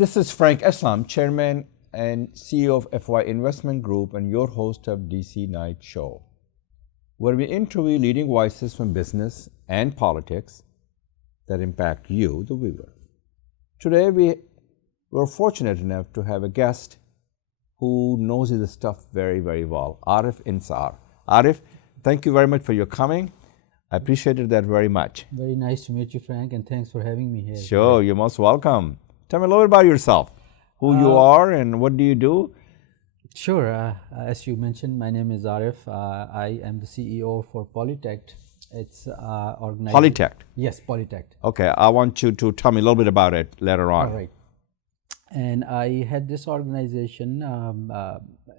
This is Frank Eslam, Chairman and CEO of FY Investment Group and your host of DC Night Show, where we interview leading voices from business and politics that impact you, the viewer. Today we're fortunate enough to have a guest who knows his stuff very, very well, Arif Ansar. Arif, thank you very much for your coming. I appreciated that very much. Very nice to meet you, Frank, and thanks for having me here. Sure, you're most welcome. Tell me a little bit about yourself, who you are and what do you do? Sure. As you mentioned, my name is Arif. I am the CEO for Polytect. It's organized. Polytect? Yes, Polytect. Okay, I want you to tell me a little bit about it later on. All right. And I had this organization,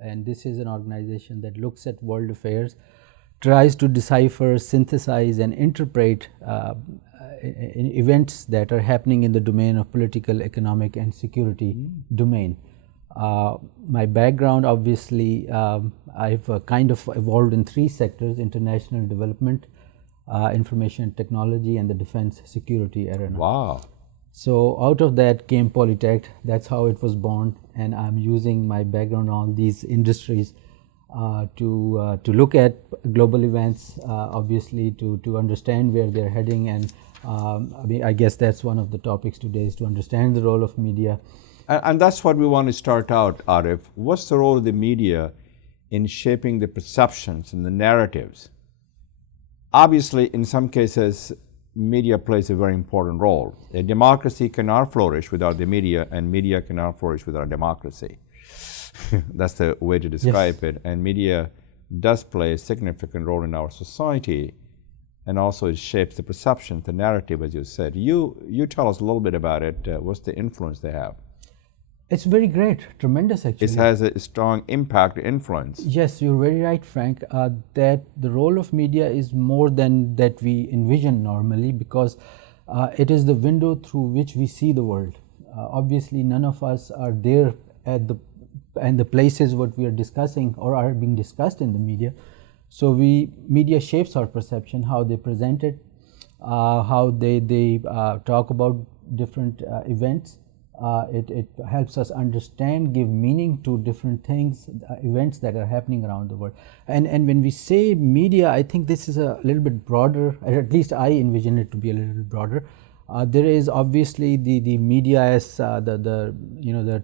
and this is an organization that looks at world affairs, tries to decipher, synthesize, and interpret events that are happening in the domain of political, economic, and security domain. My background, obviously, I've kind of evolved in three sectors: international development, information technology, and the defense security arena. Wow. So out of that came Polytech. That's how it was born, and I'm using my background on these industries to look at global events, obviously to understand where they're heading, and I guess that's one of the topics today, is to understand the role of media. And that's what we want to start out, Arif. What's the role of the media in shaping the perceptions and the narratives? Obviously, in some cases, media plays a very important role. A democracy cannot flourish without the media, and media cannot flourish without democracy. That's the way to describe it. And media does play a significant role in our society, and also it shapes the perception, the narrative, as you said. You tell us a little bit about it. What's the influence they have? It's very great, tremendous actually. It has a strong impact, influence. Yes, you're very right, Frank, that the role of media is more than that we envision normally, because it is the window through which we see the world. Obviously, none of us are there at the places what we are discussing or are being discussed in the media. So media shapes our perception, how they present it, how they talk about different events. It helps us understand, give meaning to different things, events that are happening around the world. And when we say media, I think this is a little bit broader, or at least I envision it to be a little bit broader. There is obviously the media as the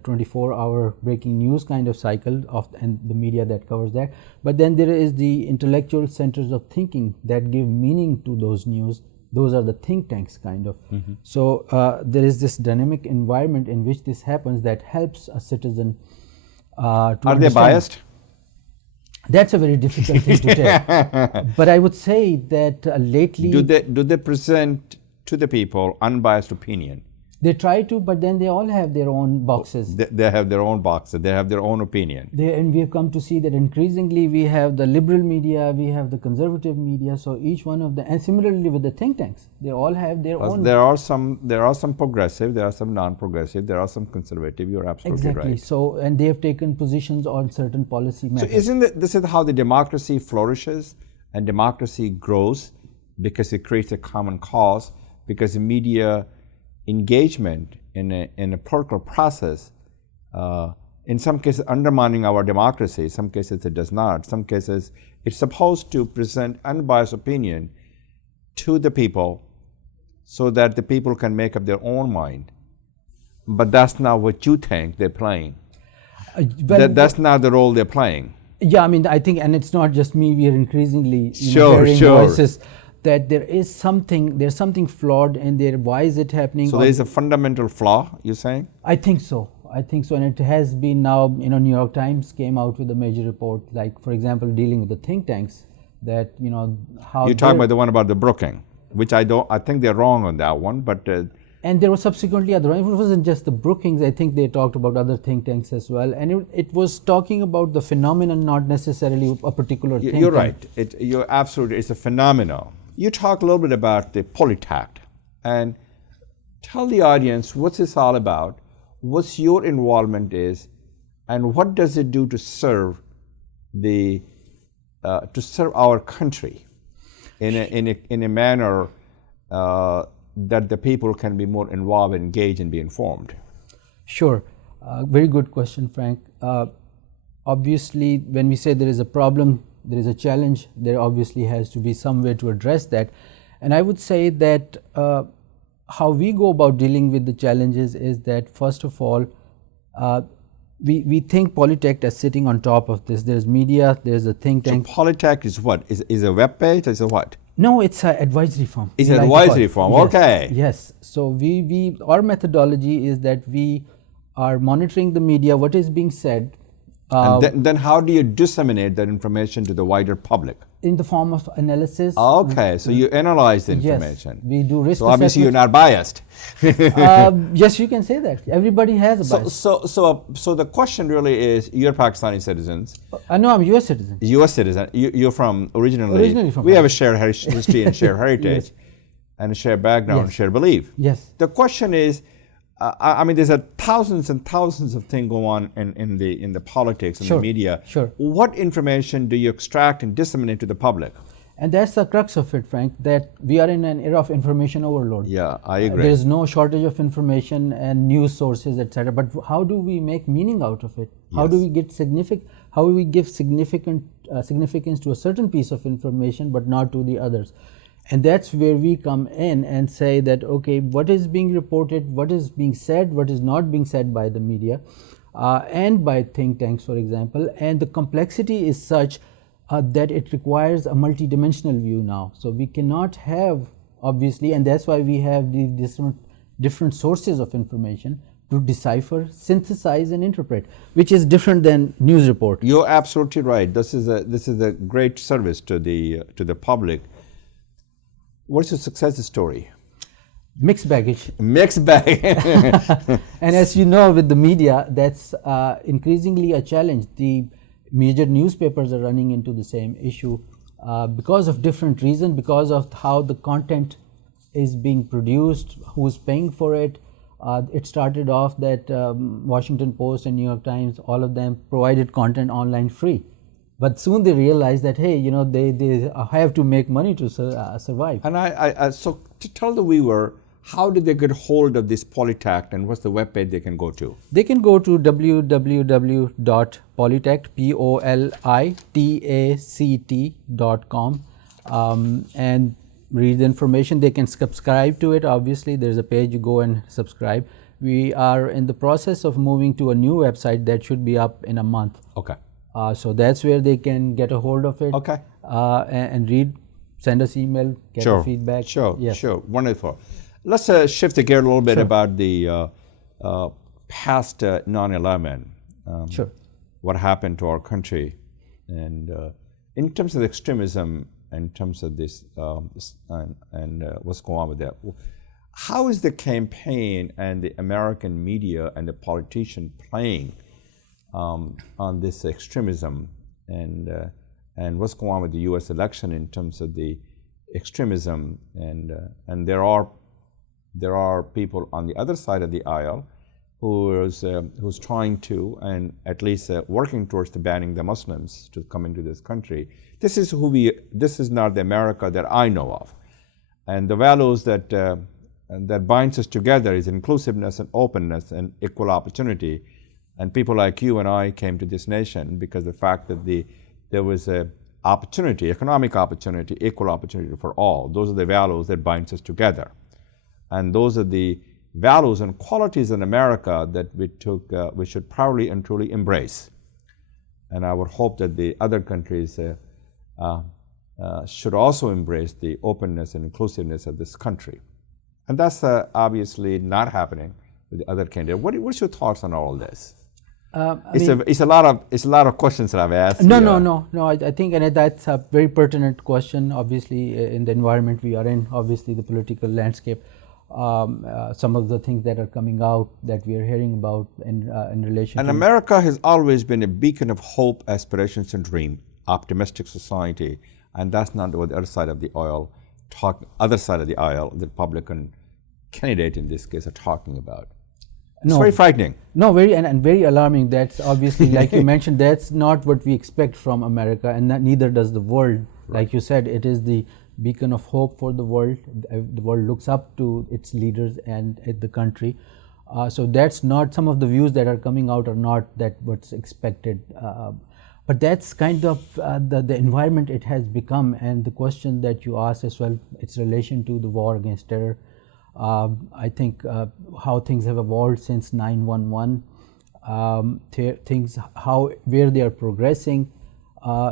24-hour breaking news kind of cycle and the media that covers that. But then there is the intellectual centers of thinking that give meaning to those news. Those are the think tanks kind of. So there is this dynamic environment in which this happens that helps a citizen to Are understand. they biased? That's a very difficult thing to tell. But I would say that lately... Do they present to the people unbiased opinion? They try to, but then they all have their own boxes. They have their own boxes. They have their own opinion. And we have come to see that increasingly we have the liberal media, we have the conservative media. So each one of them, and similarly with the think tanks, they all have their own. There are some progressive, there are some non-progressive, there are some conservative. You're absolutely exactly. right. So, and they have taken positions on certain policy matters. So this is how the democracy flourishes and democracy grows, because it creates a common cause, because the media engagement in a political process, in some cases undermining our democracy, in some cases it does not. Some cases it's supposed to present unbiased opinion to the people so that the people can make up their own mind. But that's not what you think they're playing. That's not the role they're playing. Yeah, I mean, I think, and it's not just me, we are increasingly hearing voices that there's something flawed in there. Why is it happening? So there's a fundamental flaw, you're saying? I think so, and it has been now, New York Times came out with a major report, like, for example, dealing with the think tanks, that, how... You're talking about the one about the Brookings, which I think they're wrong on that one, but... and there was subsequently other, it wasn't just the Brookings, I think they talked about other think tanks as well, and it was talking about the phenomenon, not necessarily a particular think tank. You're right, you're absolutely, it's a phenomenon. You talk a little bit about the Polytect, and tell the audience what's this all about, what's your involvement is, and what does it do to serve our country in a manner that the people can be more involved, engaged, and be informed. Sure. Very good question, Frank. Obviously, when we say there is a problem, there is a challenge, there obviously has to be some way to address that. And I would say that how we go about dealing with the challenges is that, first of all, we think Polytech as sitting on top of this. There's media, there's a think tank. So Polytech is what? Is a web page? Is a what? No, it's an advisory firm. It's an advisory firm. Yes, okay. Yes. So our methodology is that we are monitoring the media, what is being said. And then how do you disseminate that information to the wider public? In the form of analysis. Okay, so you analyze the information. Yes, we do risk So obviously you're not biased. Yes, you can say that. Everybody has a bias. So the question really is, you're Pakistani citizens. No, I'm US citizen. US citizen. You're from originally from. We have a shared history and shared heritage, Yes. and a shared background, Yes. shared belief. Yes. The question is, I mean, there's thousands and thousands of things go on in the politics and Sure, the media. sure. What information do you extract and disseminate to the public? And that's the crux of it, Frank, that we are in an era of information overload. Yeah, I agree. There is no shortage of information and news sources, etc. But how do we make meaning out of it? How do we get How do we give significance to a certain piece of information, but not to the others? And that's where we come in and say that, okay, what is being reported, what is being said, what is not being said by the media and by think tanks, for example. And the complexity is such that it requires a multidimensional view now. So we cannot have, obviously, and that's why we have these different sources of information to decipher, synthesize, and interpret, which is different than news report. You're absolutely right. This is a great service to the public. What's your success story? Mixed baggage. Mixed bag. And as you know, with the media, that's increasingly a challenge. The major newspapers are running into the same issue because of different reasons, because of how the content is being produced, who's paying for it. It started off that Washington Post and New York Times, all of them provided content online free. But soon they realized that, hey, they have to make money to survive. And so to tell the viewer, how did they get hold of this Polytech, and what's the webpage they can go to? They can go to www.polytech.com and read the information. They can subscribe to it. Obviously, there's a page, you go and subscribe. We are in the process of moving to a new website that should be up in a month. Okay. So that's where they can get a hold of it. Okay. And read, send us email, get Sure. feedback. Sure. Yes. Sure. Wonderful. Let's shift the gear a little bit about the past 9/11. Sure. What happened to our country, and in terms of extremism, in terms of this and what's going on with that. How is the campaign and the American media and the politician playing on this extremism, and what's going on with the U.S. election in terms of the extremism, and there are people on the other side of the aisle who's trying to, and at least working towards the banning the Muslims to come into this country. This is not the America that I know of, and the values that binds us together is inclusiveness and openness and equal opportunity. And people like you and I came to this nation because of the fact that there was a opportunity, economic opportunity, equal opportunity for all. Those are the values that binds us together. And those are the values and qualities in America that we should proudly and truly embrace. And I would hope that the other countries should also embrace the openness and inclusiveness of this country. And that's obviously not happening with the other candidates. What's your thoughts on all this? It's a lot of questions that I've asked. No. I think, and that's a very pertinent question. Obviously, in the environment we are in, obviously the political landscape, some of the things that are coming out that we are hearing about in relation. And to America has always been a beacon of hope, aspirations, and dream, optimistic society, and that's not what the other side of the aisle, the Republican candidate in this case, are talking about. It's very frightening. No, and very alarming. That's obviously, like you mentioned, that's not what we expect from America, and neither does the world. Right. Like you said, it is the beacon of hope for the world. The world looks up to its leaders and at the country. So that's not, some of the views that are coming out are not that what's expected. But that's kind of the environment it has become, and the question that you asked as well, its relation to the war against terror. I think how things have evolved since 9/11, things, where they are progressing,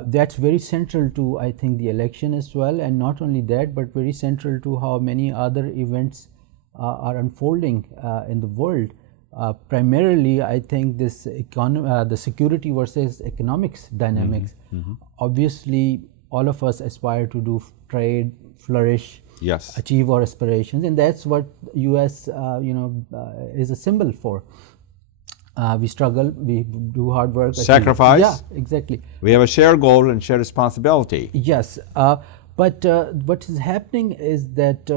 that's very central to, I think, the election as well, and not only that, but very central to how many other events are unfolding in the world. Primarily, I think this the security versus economics dynamics. Obviously, all of us aspire to do trade, flourish, yes, achieve our aspirations, and that's what U.S. Is a symbol for. We struggle, we do hard work, sacrifice. Yeah, exactly. We have a shared goal and shared responsibility. Yes, but what is happening is that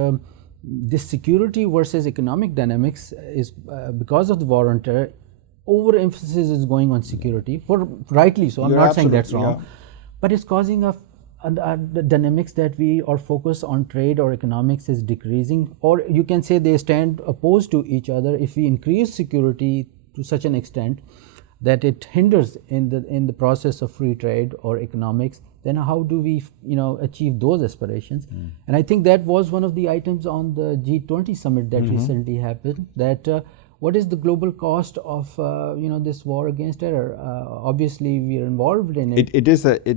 this security versus economic dynamics is because of the war on terror, overemphasis is going on security, for rightly so. I'm not saying that's wrong, but it's causing the dynamics that our focus on trade or economics is decreasing, or you can say they stand opposed to each other. If we increase security to such an extent that it hinders in the process of free trade or economics, then how do we achieve those aspirations? And I think that was one of the items on the G20 summit that recently happened, that what is the global cost of this war against terror? Obviously we are involved in it. It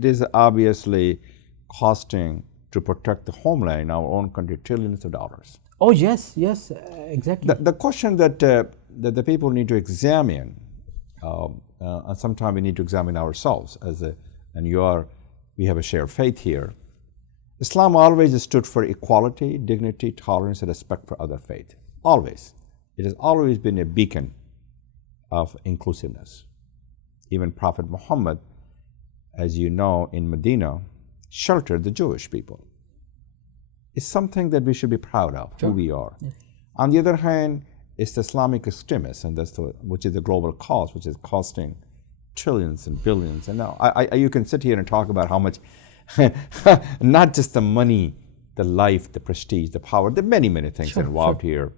is obviously costing, to protect the homeland in our own country, trillions of dollars. Oh yes, exactly. The question that the people need to examine, and sometimes we need to examine ourselves we have a shared faith here. Islam always stood for equality, dignity, tolerance, and respect for other faith. Always. It has always been a beacon of inclusiveness. Even Prophet Muhammad, as you know, in Medina, sheltered the Jewish people. It's something that we should be proud of, who we are. Yes. On the other hand, it's the Islamic extremists, and which is the global cause, which is costing trillions and billions. And now you can sit here and talk about how much, not just the money, the life, the prestige, the power, the many things involved here.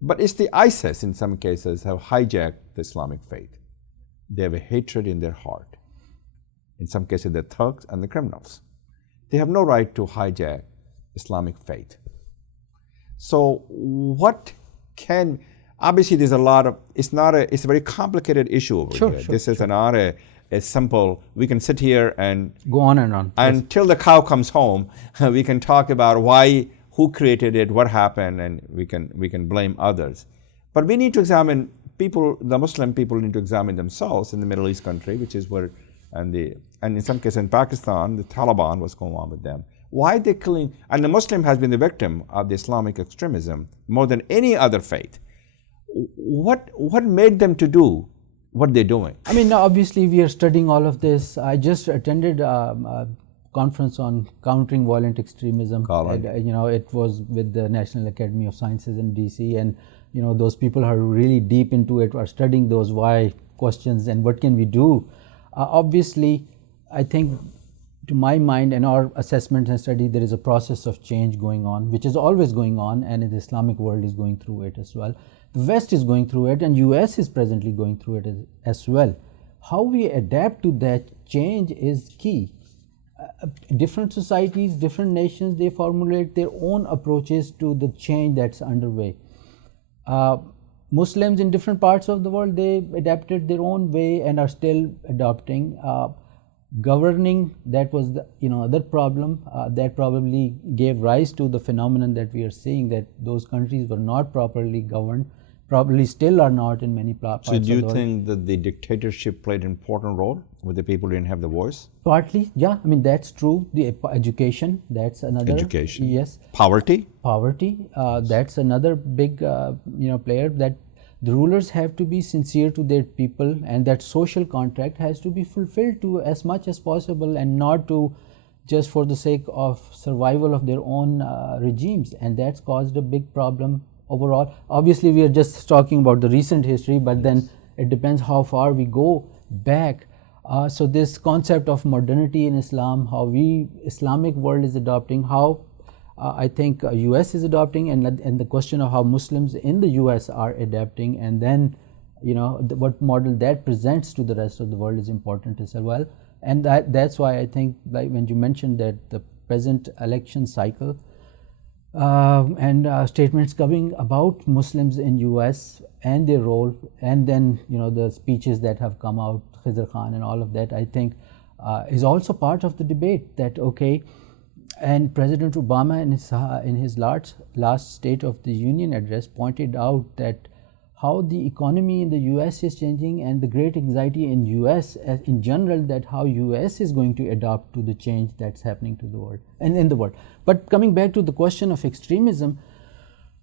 But it's the ISIS, in some cases, have hijacked the Islamic faith. They have a hatred in their heart. In some cases, the thugs and the criminals. They have no right to hijack Islamic faith. So obviously there's a lot of, it's a very complicated issue over here. This is not a simple, we can sit here and go on and on. Until the cow comes home, we can talk about who created it, what happened, and we can blame others. But we need to examine the Muslim people need to examine themselves in the Middle East country, which is where, and in some cases in Pakistan, the Taliban, what's going on with them. Why they're killing, and the Muslim has been the victim of the Islamic extremism more than any other faith. What made them to do what they're doing? I mean, obviously we are studying all of this. I just attended a conference on countering violent extremism. It was with the National Academy of Sciences in DC, and those people are really deep into it, are studying those why questions and what can we do. Obviously, I think, to my mind and our assessment and study, there is a process of change going on, which is always going on, and the Islamic world is going through it as well. The West is going through it, and US is presently going through it as well. How we adapt to that change is key. Different societies, different nations, they formulate their own approaches to the change that's underway. Muslims in different parts of the world, they adapted their own way and are still adopting. Governing, that was the other problem that probably gave rise to the phenomenon that we are seeing, that those countries were not properly governed, probably still are not in many parts of the world. So do you think that the dictatorship played an important role with the people who didn't have the voice? Partly, yeah. I mean, that's true. The education, that's another. Education. Yes. Poverty, that's another big player, that the rulers have to be sincere to their people, and that social contract has to be fulfilled to as much as possible, and not to just for the sake of survival of their own regimes, and that's caused a big problem overall. Obviously we are just talking about the recent history, but then it depends how far we go back. So this concept of modernity in Islam, how Islamic world is adopting, how I think US is adopting, and the question of how Muslims in the US are adapting, and then what model that presents to the rest of the world is important as well. And that's why I think, like when you mentioned that the present election cycle and statements coming about Muslims in US and their role, and then the speeches that have come out, Khizr Khan and all of that, I think is also part of the debate. That okay, and President Obama in his last State of the Union address pointed out that how the economy in the US is changing, and the great anxiety in US in general, that how US is going to adapt to the change that's happening to the world and in the world. But coming back to the question of extremism,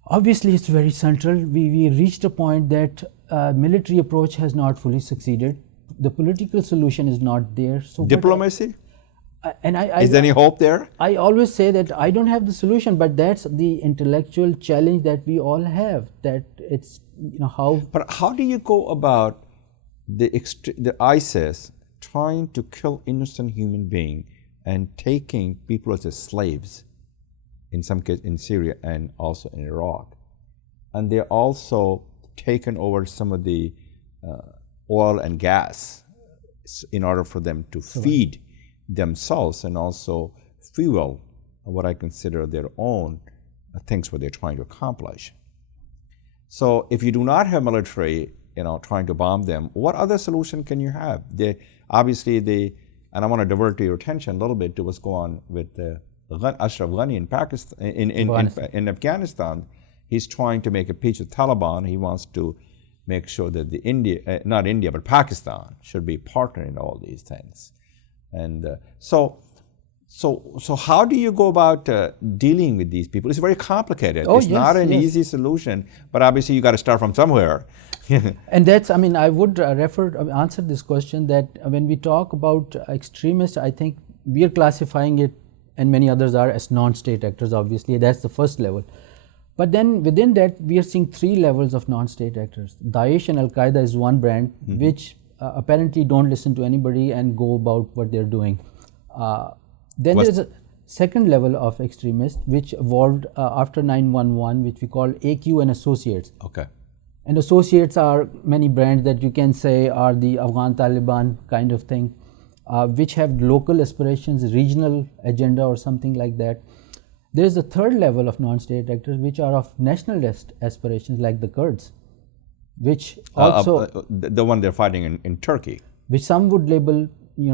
obviously it's very central. We reached a point that military approach has not fully succeeded. The political solution is not there. So diplomacy? Is there any hope there? I always say that I don't have the solution, but that's the intellectual challenge that we all have. That it's how. But how do you go about the ISIS trying to kill innocent human being and taking people as slaves, in some cases in Syria and also in Iraq, and they're also taken over some of the oil and gas in order for them to feed themselves and also fuel what I consider their own things what they're trying to accomplish. So if you do not have military, trying to bomb them, what other solution can you have? And I want to divert your attention a little bit to what's going on with Ashraf Ghani in Pakistan, in Afghanistan. He's trying to make a peace with Taliban. He wants to make sure that not India, but Pakistan should be partner in all these things. And so how do you go about dealing with these people? It's very complicated. It's not an easy solution, but obviously you got to start from somewhere. And that's, I would answer this question that when we talk about extremists, I think we are classifying it, and many others are, as non-state actors. Obviously, that's the first level. But then within that, we are seeing three levels of non-state actors. Daesh and Al-Qaeda is one brand, which apparently don't listen to anybody and go about what they're doing. Then there is a second level of extremists which evolved after 9/11, which we call AQ and Associates. Okay. And Associates are many brands that you can say are the Afghan Taliban kind of thing, which have local aspirations, regional agenda or something like that. There is a third level of non-state actors which are of nationalist aspirations, like the Kurds, which also the one they're fighting in Turkey, which some would label,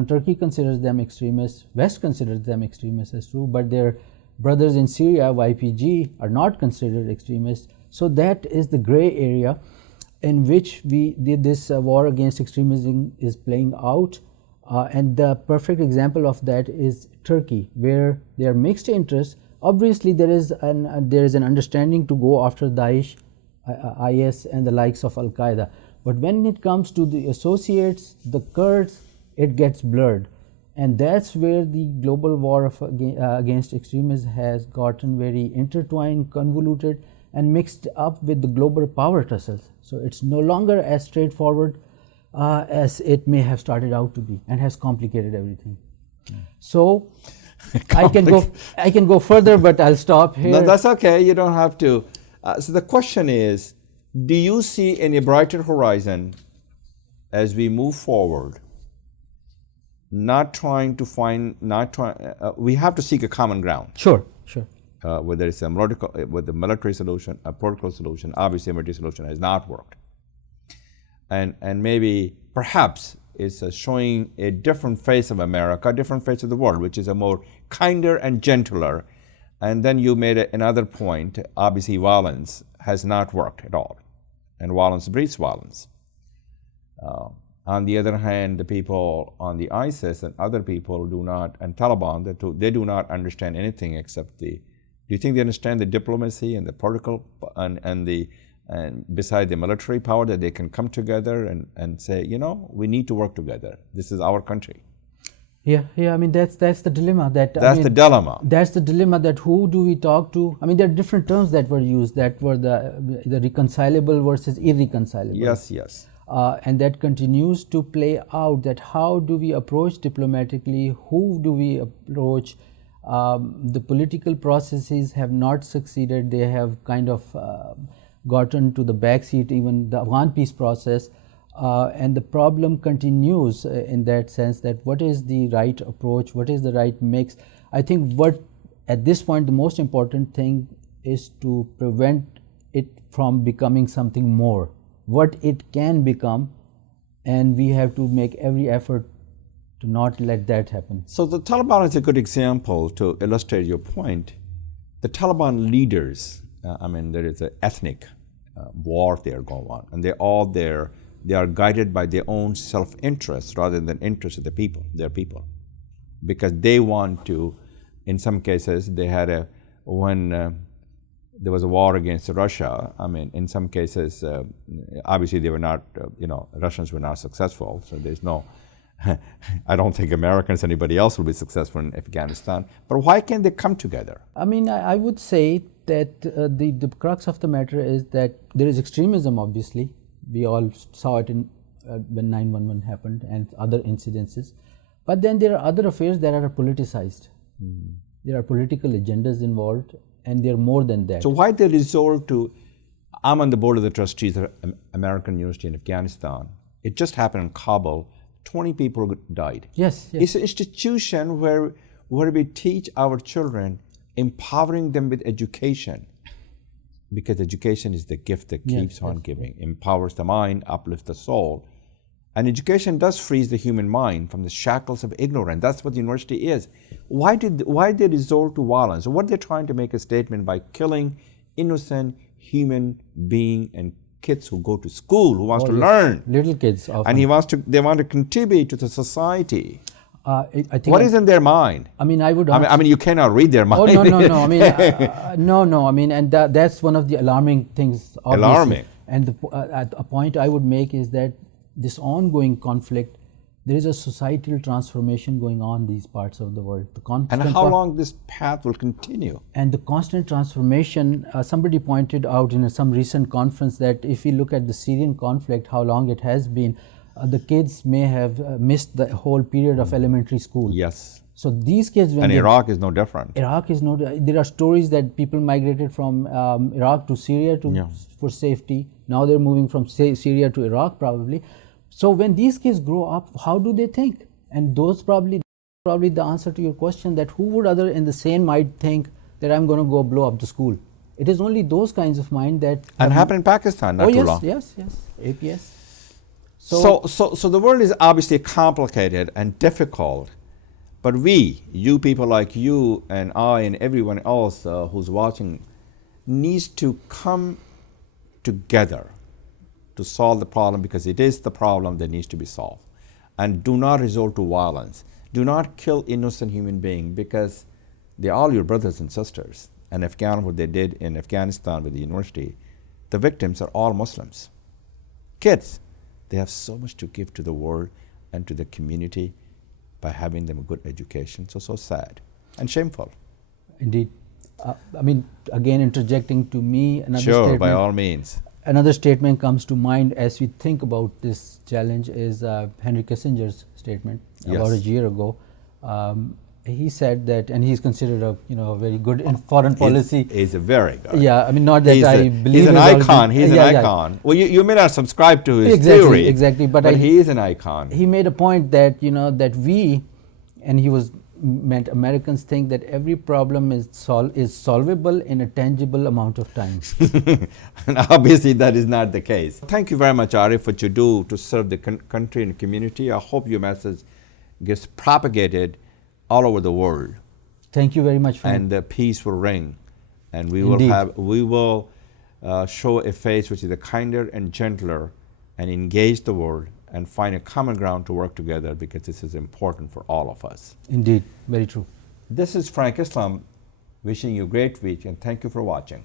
Turkey considers them extremists, West considers them extremists as true, but their brothers in Syria, YPG, are not considered extremists. So that is the gray area in which this war against extremism is playing out. And the perfect example of that is Turkey, where there are mixed interests. Obviously, there is an understanding to go after Daesh, IS, and the likes of Al-Qaeda. But when it comes to the associates, the Kurds, it gets blurred. And that's where the global war against extremism has gotten very intertwined, convoluted, and mixed up with the global power tussles. So it's no longer as straightforward as it may have started out to be, and has complicated everything. So I can go further, but I'll stop here. No, that's okay. You don't have to. So the question is, do you see any brighter horizon as we move forward? We have to seek a common ground. Sure. Whether it's with a military solution, a political solution. Obviously, a military solution has not worked. And maybe, perhaps, it's showing a different face of America, a different face of the world, which is a more kinder and gentler. And then you made another point. Obviously, violence has not worked at all. And violence breeds violence. On the other hand, the people on the ISIS and other people and Taliban, they do not understand anything except do you think they understand the diplomacy and the political and beside the military power, that they can come together and say, we need to work together. This is our country. Yeah. That's the dilemma. That's the dilemma. That's the dilemma. That who do we talk to? There are different terms that were used. That were the reconcilable versus irreconcilable. Yes. And that continues to play out. That how do we approach diplomatically? Who do we approach? The political processes have not succeeded. They have kind of gotten to the backseat, even the Afghan peace process. And the problem continues in that sense, that what is the right approach, what is the right mix. I think what at this point the most important thing is to prevent it from becoming something more, what it can become, and we have to make every effort to not let that happen. So the Taliban is a good example to illustrate your point. The Taliban leaders, there is an ethnic war there going on, and they're all there. They are guided by their own self-interest rather than interest of the people, their people, because they want to. In some cases, they had when there was a war against Russia. In some cases, obviously they were not. Russians were not successful. So there's no. I don't think Americans, anybody else will be successful in Afghanistan. But why can't they come together? I would say that the crux of the matter is that there is extremism, obviously. We all saw it in when 9/11 happened and other incidences. But then there are other affairs that are politicized. There are political agendas involved, and they're more than that. So why they resort to, I'm on the board of the trustees of American University in Afghanistan. It just happened in Kabul. 20 people died. Yes. It's an institution where we teach our children, empowering them with education, because education is the gift that keeps on giving, empowers the mind, uplifts the soul. And education does freeze the human mind from the shackles of ignorance. That's what the university is. Why they resort to violence? What they're trying to make a statement by killing innocent human being and kids who go to school, who wants to learn. Little kids often. And they want to contribute to the society. I think what is in their mind? I would. You cannot read their mind. Oh no. And that's one of the alarming things. Obviously. Alarming. And a point I would make is that this ongoing conflict, there is a societal transformation going on in these parts of the world. And how long this path will continue? And the constant transformation, somebody pointed out in some recent conference that if we look at the Syrian conflict, how long it has been, the kids may have missed the whole period of elementary school. Yes. So these kids, and Iraq is no different. There are stories that people migrated from Iraq to Syria for safety. Now they're moving from Syria to Iraq probably. So when these kids grow up, how do they think? And those probably the answer to your question, that who would other in the sane mind think that I'm going to go blow up the school? It is only those kinds of mind that... And happened in Pakistan not too long. Yes, APS. So the world is obviously complicated and difficult, but you people like you and I and everyone else who's watching, needs to come together to solve the problem, because it is the problem that needs to be solved. And do not resort to violence. Do not kill innocent human beings, because they're all your brothers and sisters. And what they did in Afghanistan with the university, the victims are all Muslims. Kids, they have so much to give to the world and to the community by having them a good education. So sad and shameful. Indeed. Again, interjecting to me, another statement. Sure, by all means. Another statement comes to mind as we think about this challenge is Henry Kissinger's statement about a year ago. He said that, and he's considered a very good in foreign policy. He's a very good. Yeah, not that I believe. He's an icon. He's an icon. Well, you may not subscribe to his theory. Exactly, but he is an icon. He made a point that that we, and he meant Americans, think that every problem is solvable in a tangible amount of time. And obviously that is not the case. Thank you very much, Arif, for what you do to serve the country and community. I hope your message gets propagated all over the world. Thank you very much, Frank. And the peace will reign, and we Indeed. will show a face which is kinder and gentler, and engage the world and find a common ground to work together, because this is important for all of us. Indeed, very true. This is Frank Islam wishing you a great week, and thank you for watching.